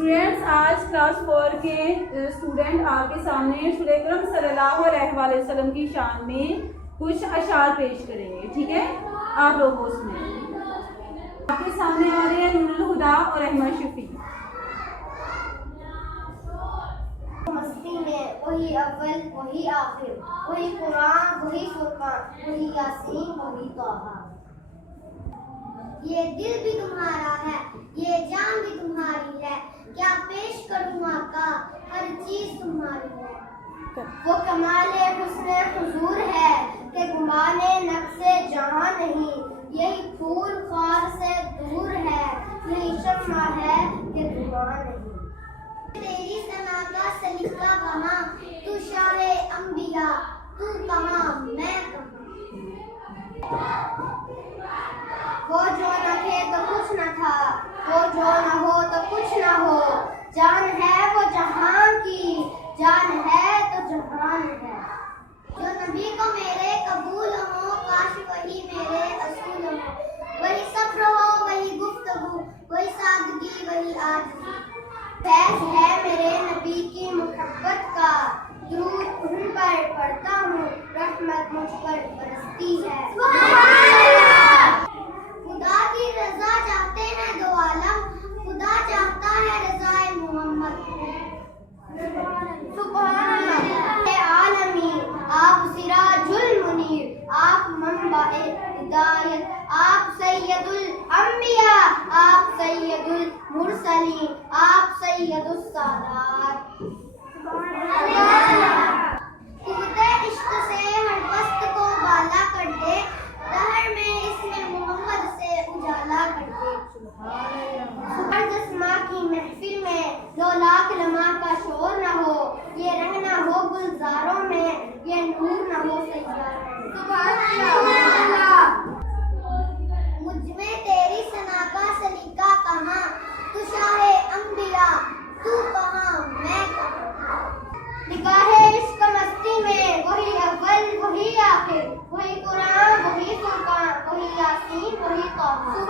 Students, आज class 4 के student आपके सामने रसूल अकरम सल्लल्लाहु अलैहि वसल्लम की शान में कुछ अशार पेश करेंगे। ठीक है, आप लोगों उसमें आपके सामने आ रहे हैं नूरुल हुदा और अहमद शफी। मस्ती में वही अव्वल वही आखिर, वही कुरान वही फुरकान, वही यासीन वही तौहा। ये दिल भी तुम्हारा है, ये जान भी तुम्हारी है, क्या पेश करूं आका, हर चीज तुम्हारी है। वो कमाले हुस्ने हुजूर है कि गुमाने नक्शे जहां नहीं, यही फूल खार से दूर है, यही शम्मा है कि धुआं नहीं। तेरी सना का सलीका कहाँ, तू शाहे अंबिया, तू कहाँ मैं कहाँ। वो जो न थे तो कुछ न था, वो जो न हो तो कुछ न हो, जान है वो जहान की, जान है तो जहान है। जो नबी को मेरे कबूल हो, काश वही मेरे असूल हो, वही सब्र हो वही गुफ्तगू, वही सादगी वही आजिज़ी। फैज़ है मेरे नबी की मोहब्बत का, दुरूद उन पर पढ़ता हूँ, रहमत मुझ पर बरसती है। खुदा की रज़ा चाहते हैं दो आलम, खुदा चाहता है रज़ाए मोहम्मद। सुभान अल्लाह आलमी, आप सिराजुल मुनीर, आप मंबाए हिदायत, आप सैयदुल अंबिया, आप सैयदुल मुरसलीन, आप सैयदुस सादात। कुव्वते इश्क से हर वस्त को बाला कर दे, दहर में इसमें मोहम्मद से उजाला कर दे। हर जस्मा की महफिल में दो लाख लम्हा का शोर न हो, ये रहना हो गुलजारों में, ये नूर न हो सैयारों में। मुझ में तेरी सना का सलीका कहाँ, तू शाहे अंबिया, तू कहाँ मैं कहाँ। निगाहे इश्क मस्ती में वही अव्वल वही आखिर, वही कुरान वही फुरकान, वही यासीन वही तौहा।